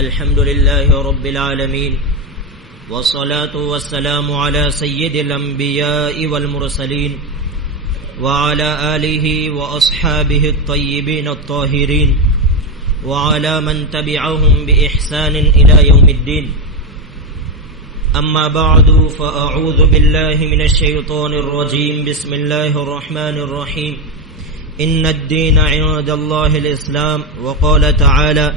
الحمد لله رب العالمين والصلاة والسلام على سيد الأنبياء والمرسلين وعلى آله وأصحابه الطيبين الطاهرين وعلى من تبعهم بإحسان إلى يوم الدين. أما بعد فأعوذ بالله من الشيطان الرجيم. بسم الله الرحمن الرحيم. إن الدين عند الله الإسلام. وقال تعالى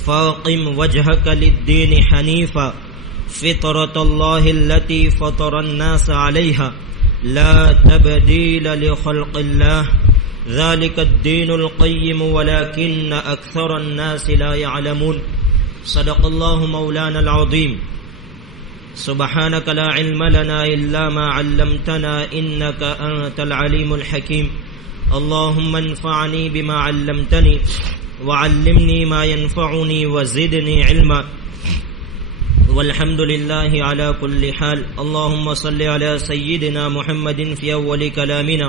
فاقم وجهك للدين حنيفا فطرة الله التي فطر الناس عليها لا تبديل لخلق الله ذلك الدين القيم ولكن أكثر الناس لا يعلمون. صدق الله مولانا العظيم. سبحانك لا علم لنا إلا ما علمتنا إنك أنت العليم الحكيم. اللهم انفعني بما علمتني وعلمني ما ينفعني وزدني علما. والحمد لله على كل حال. اللهم صل على سيدنا محمد في أول كلامنا.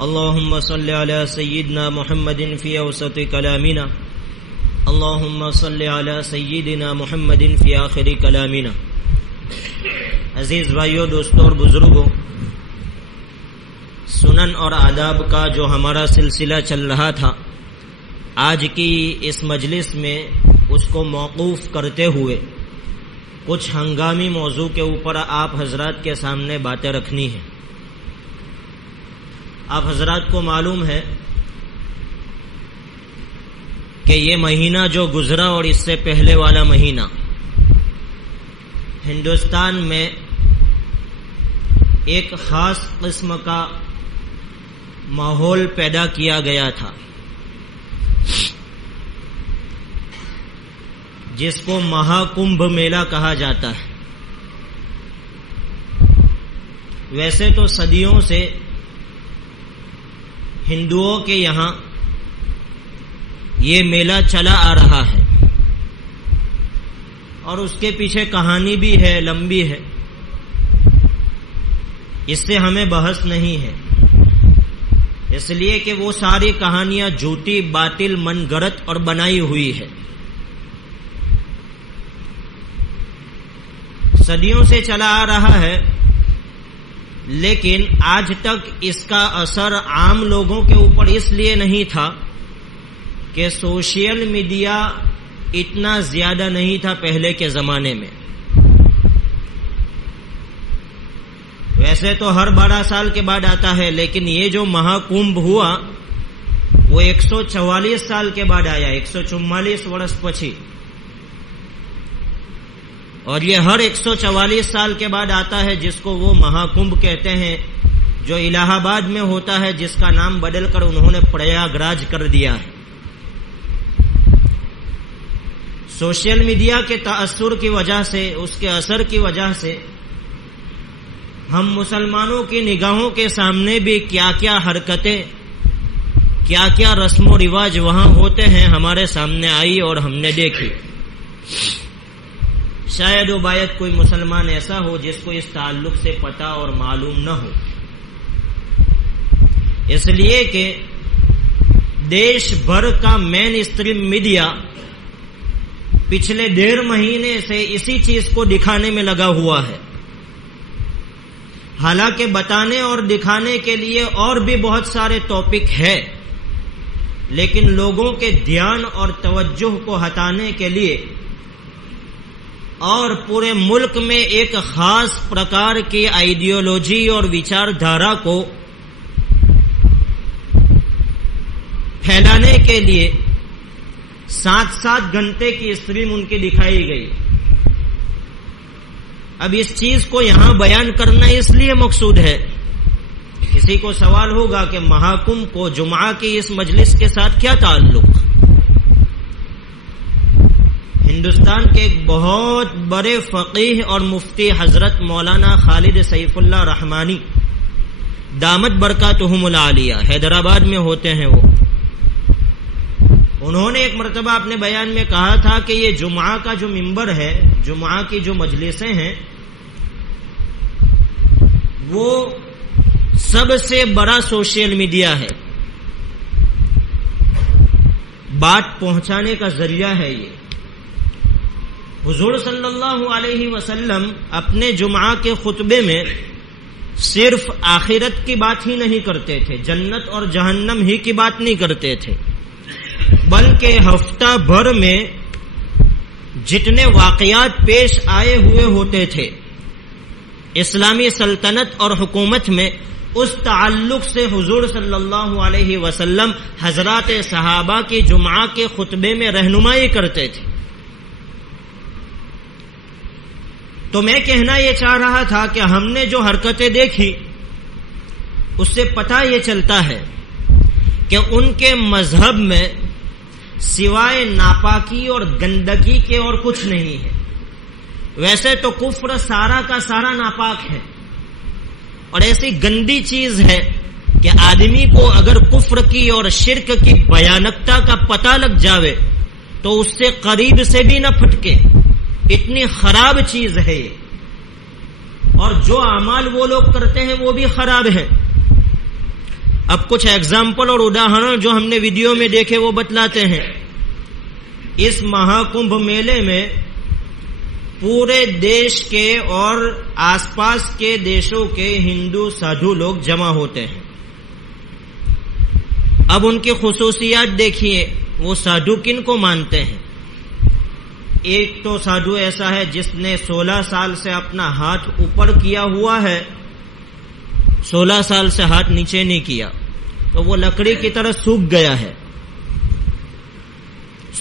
اللهم صل على سيدنا محمد في أوسط كلامنا. اللهم صل على سيدنا محمد في آخر كلامنا. عزیز بھائیوں، دوستوں اور بزرگوں، سنن اور آداب کا جو ہمارا سلسلہ چل رہا تھا، آج کی اس مجلس میں اس کو موقوف کرتے ہوئے کچھ ہنگامی موضوع کے اوپر آپ حضرات کے سامنے باتیں رکھنی ہیں. آپ حضرات کو معلوم ہے کہ یہ مہینہ جو گزرا اور اس سے پہلے والا مہینہ ہندوستان میں ایک خاص قسم کا ماحول پیدا کیا گیا تھا، جس کو مہا کمبھ میلہ کہا جاتا ہے. ویسے تو صدیوں سے ہندوؤں کے یہاں یہ میلہ چلا آ رہا ہے اور اس کے پیچھے کہانی بھی ہے، لمبی ہے، اس سے ہمیں بحث نہیں ہے، اس لیے کہ وہ ساری کہانیاں جھوٹی، باطل، من گڑت اور بنائی ہوئی ہے. صدیوں سے چلا آ رہا ہے، لیکن آج تک اس کا اثر عام لوگوں کے اوپر اس لیے نہیں تھا کہ سوشل میڈیا اتنا زیادہ نہیں تھا پہلے کے زمانے میں. ویسے تو ہر 12 سال کے بعد آتا ہے، لیکن یہ جو مہا کمبھ ہوا وہ 144 سال کے بعد آیا، 144 ورس پچھی. اور یہ ہر 144 سال کے بعد آتا ہے، جس کو وہ مہا کمبھ کہتے ہیں، جو الہ آباد میں ہوتا ہے، جس کا نام بدل کر انہوں نے پریاگراج کر دیا ہے. سوشل میڈیا کے تاثر کی وجہ سے، اس کے اثر کی وجہ سے ہم مسلمانوں کی نگاہوں کے سامنے بھی کیا کیا حرکتیں، کیا کیا رسم و رواج وہاں ہوتے ہیں ہمارے سامنے آئی اور ہم نے دیکھی. شاید و باید کوئی مسلمان ایسا ہو جس کو اس تعلق سے پتہ اور معلوم نہ ہو، اس لیے کہ دیش بھر کا مین اسٹریم میڈیا پچھلے 1.5 مہینے سے اسی چیز کو دکھانے میں لگا ہوا ہے. حالانکہ بتانے اور دکھانے کے لیے اور بھی بہت سارے ٹاپک ہے، لیکن لوگوں کے دھیان اور توجہ کو ہٹانے کے لیے اور پورے ملک میں ایک خاص پرکار کی آئیڈیالوجی اور وچار دھارا کو پھیلانے کے لیے 7 گھنٹے کی اسٹریم ان کی دکھائی گئی. اب اس چیز کو یہاں بیان کرنا اس لیے مقصود ہے، کسی کو سوال ہوگا کہ مہا کمبھ کو جمعہ کی اس مجلس کے ساتھ کیا تعلق؟ ہندوستان کے ایک بہت بڑے فقیہ اور مفتی حضرت مولانا خالد سیف اللہ رحمانی دامت برکاتہم العالیہ حیدرآباد میں ہوتے ہیں. وہ انہوں نے ایک مرتبہ اپنے بیان میں کہا تھا کہ یہ جمعہ کا جو منبر ہے، جمعہ کی جو مجلسیں ہیں، وہ سب سے بڑا سوشل میڈیا ہے، بات پہنچانے کا ذریعہ ہے. یہ حضور صلی اللہ علیہ وسلم اپنے جمعہ کے خطبے میں صرف آخرت کی بات ہی نہیں کرتے تھے، جنت اور جہنم ہی کی بات نہیں کرتے تھے، بلکہ ہفتہ بھر میں جتنے واقعات پیش آئے ہوئے ہوتے تھے اسلامی سلطنت اور حکومت میں، اس تعلق سے حضور صلی اللہ علیہ وسلم حضرات صحابہ کی جمعہ کے خطبے میں رہنمائی کرتے تھے۔ تو میں کہنا یہ چاہ رہا تھا کہ ہم نے جو حرکتیں دیکھی اس سے پتہ یہ چلتا ہے کہ ان کے مذہب میں سوائے ناپاکی اور گندگی کے اور کچھ نہیں ہے۔ ویسے تو کفر سارا کا سارا ناپاک ہے، اور ایسی گندی چیز ہے کہ آدمی کو اگر کفر کی اور شرک کی بھیانکتا کا پتہ لگ جاوے تو اس سے قریب سے بھی نہ پھٹکے، اتنی خراب چیز ہے یہ، اور جو اعمال وہ لوگ کرتے ہیں وہ بھی خراب ہے۔ اب کچھ ایگزامپل اور اداہرن جو ہم نے ویڈیو میں دیکھے وہ بتلاتے ہیں۔ اس مہا کمبھ میلے میں پورے دیش کے اور آس پاس کے دیشوں کے ہندو سادھو لوگ جمع ہوتے ہیں۔ اب ان کی خصوصیات دیکھیے، وہ سادھو کن کو مانتے ہیں۔ ایک تو سادھو ایسا ہے جس نے 16 سال سے اپنا ہاتھ اوپر کیا ہوا ہے، 16 سال سے ہاتھ نیچے نہیں کیا، تو وہ لکڑی کی طرح سوکھ گیا ہے۔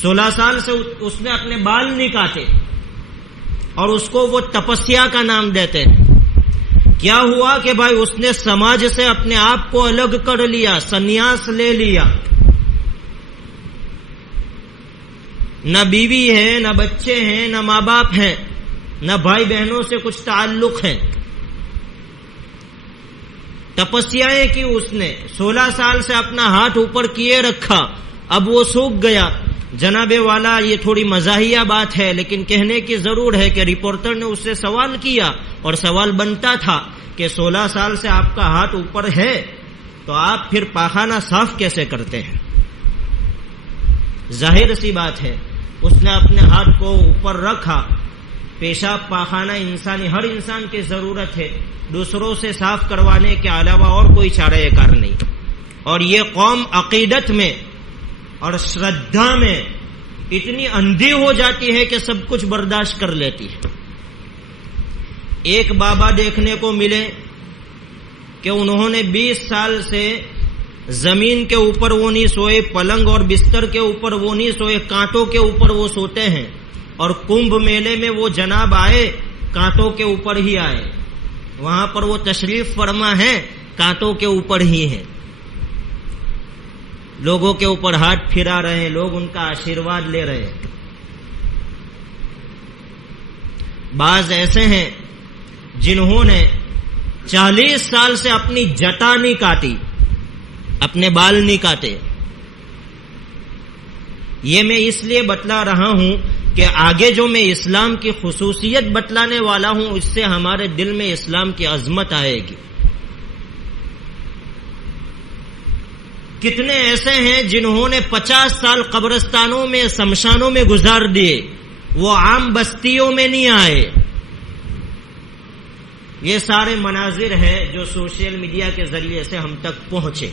16 سال سے اس نے اپنے بال نہیں کاٹے، اور اس کو وہ تپسیا کا نام دیتے ہیں۔ کیا ہوا کہ بھائی اس نے سماج سے اپنے آپ کو الگ کر لیا، سنیاس لے لیا، نہ بیوی ہے، نہ بچے ہیں، نہ ماں باپ ہیں، نہ بھائی بہنوں سے کچھ تعلق ہے۔ تپسیایں کی اس نے، 16 سال سے اپنا ہاتھ اوپر کیے رکھا، اب وہ سوکھ گیا۔ جناب والا یہ تھوڑی مزاحیہ بات ہے، لیکن کہنے کی ضرور ہے کہ رپورٹر نے اس سے سوال کیا، اور سوال بنتا تھا کہ 16 سال سے آپ کا ہاتھ اوپر ہے تو آپ پھر پاخانہ صاف کیسے کرتے ہیں؟ ظاہر سی بات ہے، اس نے اپنے ہاتھ کو اوپر رکھا۔ پیشاب پاخانہ ہر انسان کی ضرورت ہے، دوسروں سے صاف کروانے کے علاوہ اور کوئی چارہ کار نہیں۔ اور یہ قوم عقیدت میں اور شردھا میں اتنی اندھی ہو جاتی ہے کہ سب کچھ برداشت کر لیتی ہے۔ ایک بابا دیکھنے کو ملے کہ انہوں نے 20 سال سے زمین کے اوپر وہ نہیں سوئے، پلنگ اور بستر کے اوپر وہ نہیں سوئے، کانٹوں کے اوپر وہ سوتے ہیں، اور کمبھ میلے میں وہ جناب آئے کانٹوں کے اوپر ہی آئے، وہاں پر وہ تشریف فرما ہے کانٹوں کے اوپر ہی ہیں، لوگوں کے اوپر ہاتھ پھرا رہے ہیں، لوگ ان کا آشیرواد لے رہے ہیں۔ بعض ایسے ہیں جنہوں نے 40 سال سے اپنی جٹا نہیں کاٹی، اپنے بال نہیں کاٹے۔ یہ میں اس لیے بتلا رہا ہوں کہ آگے جو میں اسلام کی خصوصیت بتلانے والا ہوں اس سے ہمارے دل میں اسلام کی عظمت آئے گی۔ کتنے ایسے ہیں جنہوں نے 50 سال قبرستانوں میں، شمشانوں میں گزار دیے، وہ عام بستیوں میں نہیں آئے۔ یہ سارے مناظر ہیں جو سوشل میڈیا کے ذریعے سے ہم تک پہنچے۔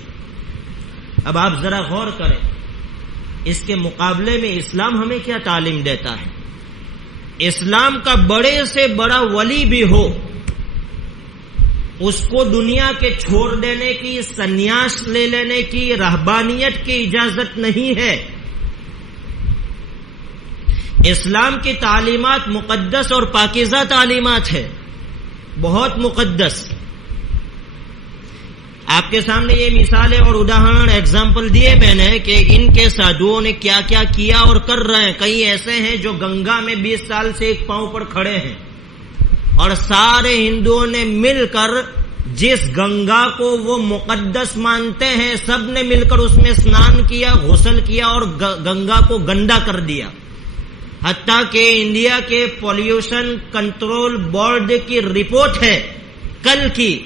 اب آپ ذرا غور کریں، اس کے مقابلے میں اسلام ہمیں کیا تعلیم دیتا ہے؟ اسلام کا بڑے سے بڑا ولی بھی ہو، اس کو دنیا کے چھوڑ دینے کی، سنیاس لے لینے کی، رہبانیت کی اجازت نہیں ہے۔ اسلام کی تعلیمات مقدس اور پاکیزہ تعلیمات ہے، بہت مقدس۔ آپ کے سامنے یہ مثالیں اور اداہرن ایگزامپل دیے میں نے کہ ان کے سادھوؤں نے کیا کیا کیا اور کر رہے ہیں۔ کئی ایسے ہیں جو گنگا میں 20 سال سے ایک پاؤں پر کھڑے ہیں، اور سارے ہندوؤں نے مل کر جس گنگا کو وہ مقدس مانتے ہیں، سب نے مل کر اس میں اسنان کیا، غسل کیا اور گنگا کو گندا کر دیا۔ حتیٰ کہ انڈیا کے پولیوشن کنٹرول بورڈ کی رپورٹ ہے کل کی،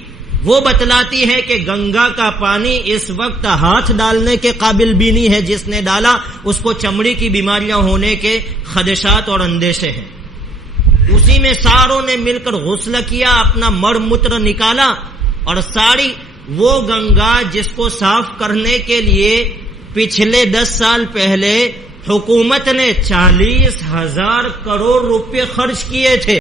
وہ بتلاتی ہے کہ گنگا کا پانی اس وقت ہاتھ ڈالنے کے قابل بھی نہیں ہے، جس نے ڈالا اس کو چمڑی کی بیماریاں ہونے کے خدشات اور اندیشے ہیں۔ اسی میں ساروں نے مل کر غسل کیا، اپنا مر متر نکالا، اور ساری وہ گنگا جس کو صاف کرنے کے لیے پچھلے 10 سال پہلے حکومت نے 40,000 کروڑ روپے خرچ کیے تھے،